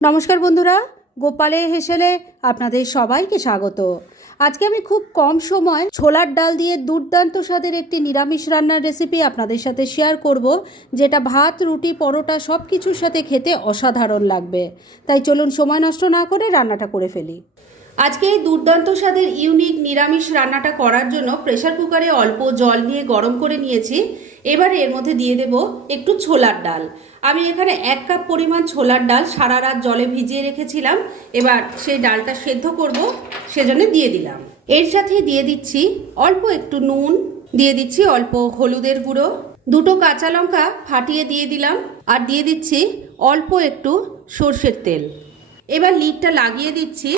নমস্কার বন্ধুরা, গোপালে হেসেলে আপনাদের সবাইকে স্বাগত। আজকে আমি খুব কম সময় ছোলার ডাল দিয়ে দুর্দান্ত স্বাদের একটি নিরামিষ রান্নার রেসিপি আপনাদের সাথে শেয়ার করব, যেটা ভাত, রুটি, পরোটা সব কিছুর সাথে খেতে অসাধারণ লাগবে। তাই চলুন সময় নষ্ট না করে রান্নাটা করে ফেলি। আজকে এই দুর্দান্ত স্বাদের ইউনিক নিরামিষ রান্নাটা করার জন্য প্রেসার কুকারে অল্প জল নিয়ে গরম করে নিয়েছি। এবারে এর মধ্যে দিয়ে দেব একটু ছোলার ডাল। আমি এখানে এক কাপ পরিমাণ ছোলার ডাল সারা রাত জলে ভিজিয়ে রেখেছিলাম। এবার সেই ডালটা সেদ্ধ করব, সেজন্য দিয়ে দিলাম। এর সাথে দিয়ে দিচ্ছি অল্প একটু নুন, দিয়ে দিচ্ছি অল্প হলুদের গুঁড়ো, দুটো কাঁচা লঙ্কা ফাটিয়ে দিয়ে দিলাম। আর দিয়ে দিচ্ছি অল্প একটু সর্ষের তেল। এবার লিডটা লাগিয়ে দিচ্ছি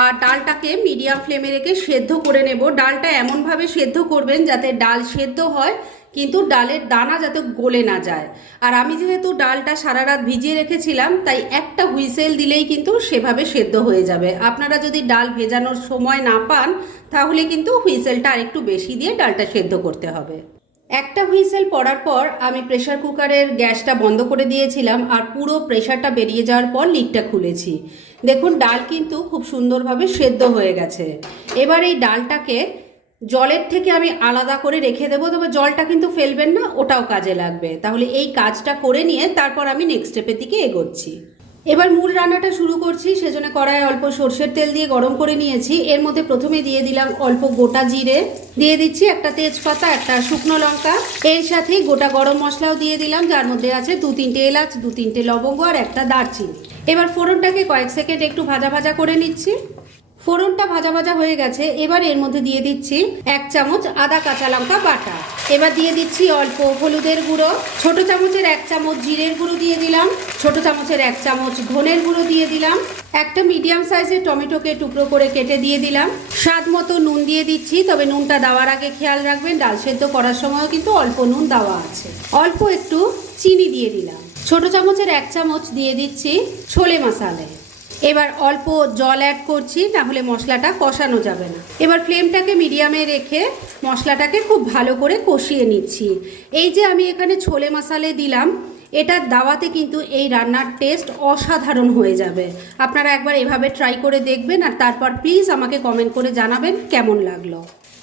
আর ডালটাকে মিডিয়াম ফ্লেমে রেখে সেদ্ধ করে নেব। ডালটা এমনভাবে সেদ্ধ করবেন যাতে ডাল সেদ্ধ হয়, কিন্তু ডালের দানা যাতে গলে না যায়। আর আমি যেহেতু ডালটা সারা রাত ভিজিয়ে রেখেছিলাম, তাই একটা হুইসেল দিলেই কিন্তু সেভাবে সেদ্ধ হয়ে যাবে। আপনারা যদি ডাল ভেজানোর সময় না পান, তাহলে কিন্তু হুইসেলটা আরেকটু বেশি দিয়ে ডালটা সেদ্ধ করতে হবে। একটা হুইসেল পড়ার পর আমি প্রেশার কুকারের গ্যাসটা বন্ধ করে দিয়েছিলাম আর পুরো প্রেশারটা বেরিয়ে যাওয়ার পর লিডটা খুলেছি। দেখুন, ডাল কিন্তু খুব সুন্দরভাবে সেদ্ধ হয়ে গেছে। এবার এই ডালটাকে জলের থেকে আমি আলাদা করে রেখে দেবো, তবে জলটা কিন্তু ফেলবেন না, ওটাও কাজে লাগবে। তাহলে এই কাজটা করে নিয়ে তারপর আমি নেক্সট স্টেপের দিকে এগোচ্ছি। এবার মূল রান্নাটা শুরু করছি, সেজন্য কড়ায় অল্প সর্ষের তেল দিয়ে গরম করে নিয়েছি। এর মধ্যে প্রথমে দিয়ে দিলাম অল্প গোটা জিরে। দিয়ে দিচ্ছি একটা তেজপাতা, একটা শুকনো লঙ্কা। এর সাথেই গোটা গরম মশলাও দিয়ে দিলাম, যার মধ্যে আছে দু তিনটে এলাচ, দু তিনটে লবঙ্গ আর একটা দারচিনি। এবার ফোড়নটাকে কয়েক সেকেন্ড একটু ভাজা ভাজা করে নিচ্ছি। ফোড়নটা ভাজা ভাজা হয়ে গেছে। এবার এর মধ্যে দিয়ে দিচ্ছি এক চামচ আদা, কাঁচা লঙ্কা বাটা। এবার দিয়ে দিচ্ছি অল্প হলুদের গুঁড়ো। ছোট চামচের এক চামচ জিরের গুঁড়ো দিয়ে দিলাম। ছোট চামচের এক চামচ ধনের গুঁড়ো দিয়ে দিলাম। একটা মিডিয়াম সাইজের টমেটোকে টুকরো করে কেটে দিয়ে দিলাম। স্বাদ মতো নুন দিয়ে দিচ্ছি, তবে নুনটা দেওয়ার আগে খেয়াল রাখবেন, ডাল সেদ্ধ করার সময়ও কিন্তু অল্প নুন দেওয়া আছে। অল্প একটু চিনি দিয়ে দিলাম। ছোট চামচের এক চামচ দিয়ে দিচ্ছি ছোলে মশালে। এবার অল্প জল অ্যাড করছি তাহলে মশলাটা কষানো যাবে না। এবার ফ্লেমটাকে মিডিয়ামে রেখে মশলাটাকে খুব ভালো করে কষিয়ে নিচ্ছি। এই যে আমি এখানে ছোলে মশালে দিলাম, এটার দাওয়াতে কিন্তু এই রান্নার টেস্ট অসাধারণ হয়ে যাবে। আপনারা একবার এভাবে ট্রাই করে দেখবেন আর তারপর প্লিজ আমাকে কমেন্ট করে জানাবেন কেমন লাগল।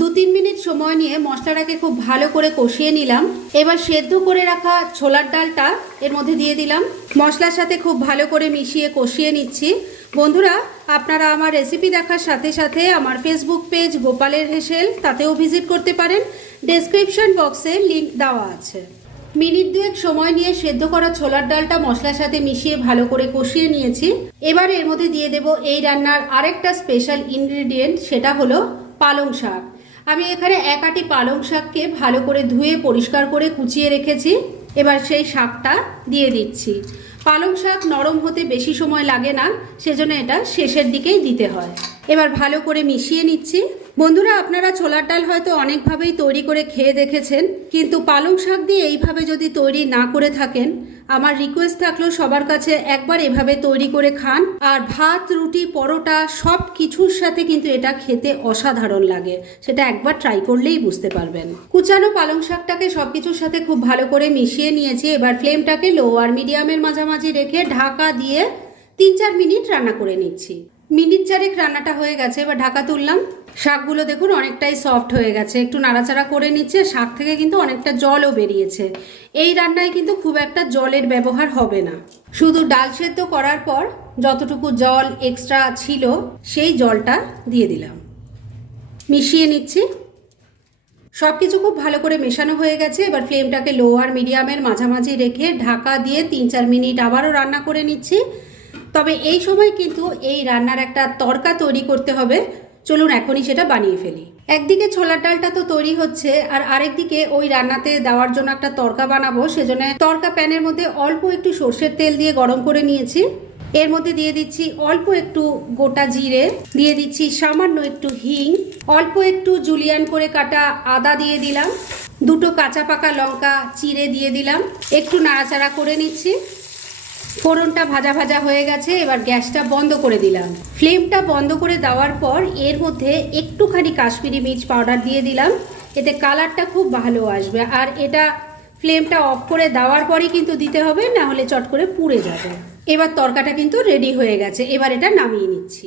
দু তিন মিনিট সময় নিয়ে মশলাটাকে খুব ভালো করে কষিয়ে নিলাম। এবার সেদ্ধ করে রাখা ছোলার ডালটা এর মধ্যে দিয়ে দিলাম। মশলার সাথে খুব ভালো করে মিশিয়ে কষিয়ে নিচ্ছি। বন্ধুরা, আপনারা আমার রেসিপি দেখার সাথে সাথে আমার ফেসবুক পেজ গোপালের হেসেল, তাতেও ভিজিট করতে পারেন। ডেসক্রিপশন বক্সে লিংক দেওয়া আছে। মিনিট দুয়েক সময় নিয়ে সেদ্ধ করা ছোলার ডালটা মশলার সাথে মিশিয়ে ভালো করে কষিয়ে নিয়েছি। এবার এর মধ্যে দিয়ে দেব এই রান্নার আরেকটা স্পেশাল ইনগ্রেডিয়েন্ট সেটা হলো পালং শাক। আমি এখানে এক আটি পালং শাককে ভালো করে ধুয়ে, পরিষ্কার করে কুচিয়ে রেখেছি। এবার সেই শাকটা দিয়ে দিচ্ছি। পালং শাক নরম হতে বেশি সময় লাগে না, সেজন্য এটা শেষের দিকেই দিতে হয়। এবার ভালো করে মিশিয়ে নিচ্ছি। বন্ধুরা, আপনারা ছোলার ডাল হয়তো অনেকভাবেই তৈরি করে খেয়ে দেখেছেন, কিন্তু পালং শাক দিয়ে এইভাবে যদি তৈরি না করে থাকেন, আমার রিকোয়েস্ট থাকল সবার কাছে একবার এভাবে তৈরি করে খান। আর ভাত, রুটি, পরোটা, সব কিছুর সাথে কিন্তু এটা খেতে অসাধারণ লাগে। সেটা একবার ট্রাই করলেই বুঝতে পারবেন। কুচানো পালং শাকটাকে সব কিছুর সাথে খুব ভালো করে মিশিয়ে নিয়েছি। এবার ফ্লেমটাকে লো আর মিডিয়ামের মাঝামাঝি রেখে ঢাকা দিয়ে তিন চার মিনিট রান্না করে নিচ্ছি। মিনিট চারেক রান্নাটা হয়ে গেছে, এবার ঢাকা তুললাম। শাকগুলো দেখুন অনেকটাই সফট হয়ে গেছে, একটু নাড়াচাড়া করে নিচ্ছে, শাক থেকে কিন্তু অনেকটা জলও বেরিয়েছে। এই রান্নায় কিন্তু খুব একটা জলের ব্যবহার হবে না। শুধু ডাল সেদ্ধ করার পর যতটুকু জল এক্সট্রা ছিল, সেই জলটা দিয়ে দিলাম। মিশিয়ে নিচ্ছি। সব কিছু খুব ভালো করে মেশানো হয়ে গেছে, এবার ফ্লেমটাকে লো আর মিডিয়ামের মাঝামাঝি রেখে ঢাকা দিয়ে তিন চার মিনিট আবারও রান্না করে নিচ্ছি। তবে এই সময় কিন্তু এই রান্নার একটা তরকা তৈরি করতে হবে। চলুন এখনই সেটা বানিয়ে ফেলি। একদিকে ছোলার ডালটা তো তৈরি হচ্ছে, আর আরেকদিকে ওই রান্নাতে দেওয়ার জন্য একটা তরকা বানাবো। সেজন্য তরকা প্যানের মধ্যে অল্প একটু সর্ষের তেল দিয়ে গরম করে নিয়েছি। এর মধ্যে দিয়ে দিচ্ছি অল্প একটু গোটা জিরে, দিয়ে দিচ্ছি সামান্য একটু হিং, অল্প একটু জুলিয়ান করে কাটা আদা দিয়ে দিলাম, দুটো কাঁচা পাকা লঙ্কা চিড়ে দিয়ে দিলাম, একটু নাড়াচাড়া করে নিচ্ছি। ফোড়নটা ভাজা ভাজা হয়ে গেছে, এবার গ্যাসটা বন্ধ করে দিলাম। ফ্লেমটা বন্ধ করে দেওয়ার পর এর মধ্যে একটুখানি কাশ্মীরি মির্চ পাউডার দিয়ে দিলাম। এতে কালারটা খুব ভালো আসবে। আর এটা ফ্লেমটা অফ করে দেওয়ার পরই কিন্তু দিতে হবে, না হলে চট করে পুড়ে যাবে। এবার তরকাটা কিন্তু রেডি হয়ে গেছে। এবার এটা নামিয়ে নিচ্ছি।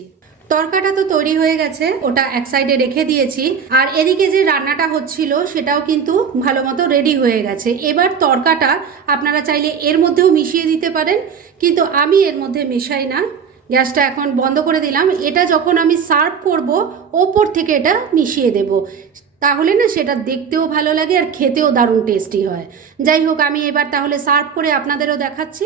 তরকাটা তো তৈরি হয়ে গেছে, ওটা এক সাইডে রেখে দিয়েছি। আর এদিকে যে রান্নাটা হচ্ছিল, সেটাও কিন্তু ভালো মতো রেডি হয়ে গেছে। এবার তরকাটা আপনারা চাইলে এর মধ্যেও মিশিয়ে দিতে পারেন, কিন্তু আমি এর মধ্যে মেশাই না। গ্যাসটা এখন বন্ধ করে দিলাম। এটা যখন আমি সার্ভ করব, ওপর থেকে এটা মিশিয়ে দেব। তাহলে না, সেটা দেখতেও ভালো লাগে আর খেতেও দারুণ টেস্টি হয়। যাই হোক, আমি এবার তাহলে সার্ভ করে আপনাদেরও দেখাচ্ছি।